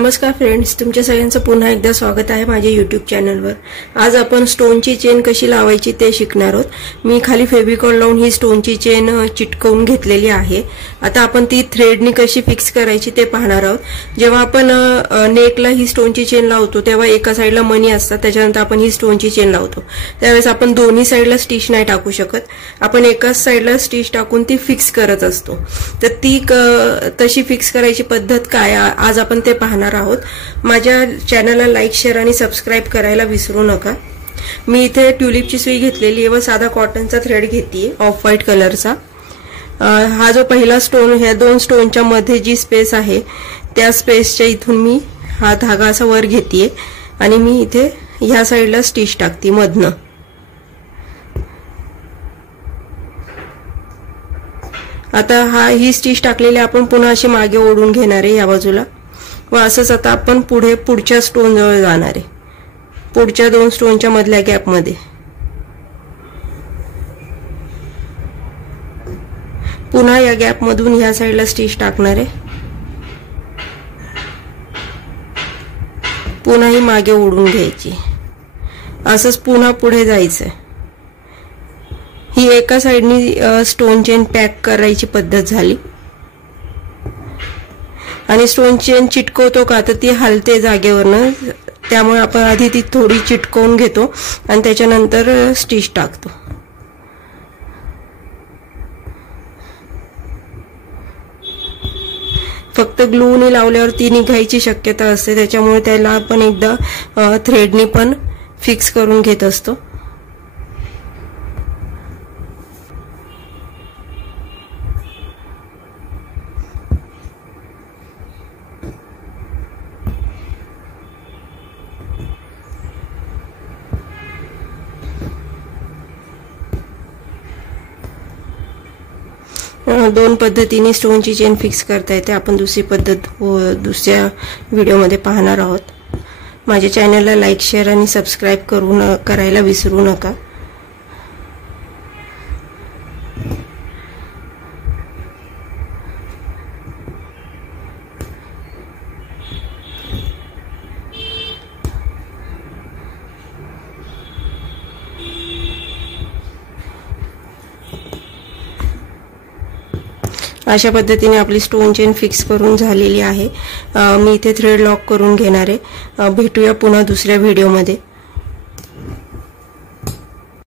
नमस्कार फ्रेंड्स, तुमच्या सगळ्यांचं पुन्हा एकदा स्वागत आहे माझ्या YouTube चॅनलवर। आज आपण स्टोनची चेन कशी लावायची ते शिकणार आहोत। मी खाली फेविकॉल लावून ही स्टोनची चेन चिटकवून घेतलेली आहे। आता आपण ती थ्रेडनी कशी फिक्स करायची ते पाहणार आहोत। जेव्हा आपण नेकला ही स्टोनची चेन लावतो तेव्हा एका साइडला मणी असतात, त्याच्यानंतर आपण ही स्टोनची चेन लावतो त्यावेळेस आपण दोन्ही साइडला स्टिच नाही टाकू शकत, आपण एकाच साइडला स्टिच टाकून ती फिक्स करत असतो। तर ती तशी फिक्स करायची पद्धत काय आज आपण ते पाहणार आहोत। माझ्या चॅनलला लाईक, शेअर आणि सबस्क्राइब करायला विसरू नका। मी इथे ट्यूलिपची सुई घेतलेली आहे व साधा कॉटनचा थ्रेड घेतलीये ऑफ व्हाईट कलरचा। हा जो पहिला स्टोन, ह्या दोन स्टोनच्या मध्ये जी स्पेस आहे त्या स्पेसच्या इथून मी हा धागा असा वर घेतेय आणि मी इथे ह्या साइडला स्टिच टाकते मधनं। आता ही स्टिच टाकलेली आपण पुन्हा अशी मागे ओढून घेणार आहे या बाजूला व असंच आता आपण पुढच्या स्टोन जवळ जाणार आहे, पुढच्या दोन स्टोनच्या मधल्या गॅप मध्ये। पुन्हा या गॅप मधून ह्या साइडला स्टिच टाकणार आहे, पुन्हा ही मागे ओढून घ्यायची, असंच पुन्हा पुढे जायचं। ही एका साइडनी स्टोन चेन पॅक करायची पद्धत झाली। आणि स्टोन चेन चिटकवतो का तर ती हलते जागेवरनं, त्यामुळे आपण आधी ती थोडी चिटकवून घेतो आणि त्याच्यानंतर स्टिच टाकतो। फक्त ग्लूने लावल्यावर ती निघायची शक्यता असते, त्याच्यामुळे त्याला आपण एकदा थ्रेडनी पण फिक्स करून घेत असतो। दोन पद्धतीने स्टोनची चेन फिक्स करता येते, आपण दुसरी पद्धत दुसऱ्या व्हिडिओमध्ये पाहणार आहोत। माझ्या चॅनलला लाईक, शेअर आणि सबस्क्राइब करायला विसरू नका। अशा पद्धतीने आपली स्टोन चेन फिक्स करून झालेली आहे। मी इथे थ्रेड लॉक करून घेणार आहे। भेटूया पुन्हा दुसऱ्या व्हिडिओमध्ये।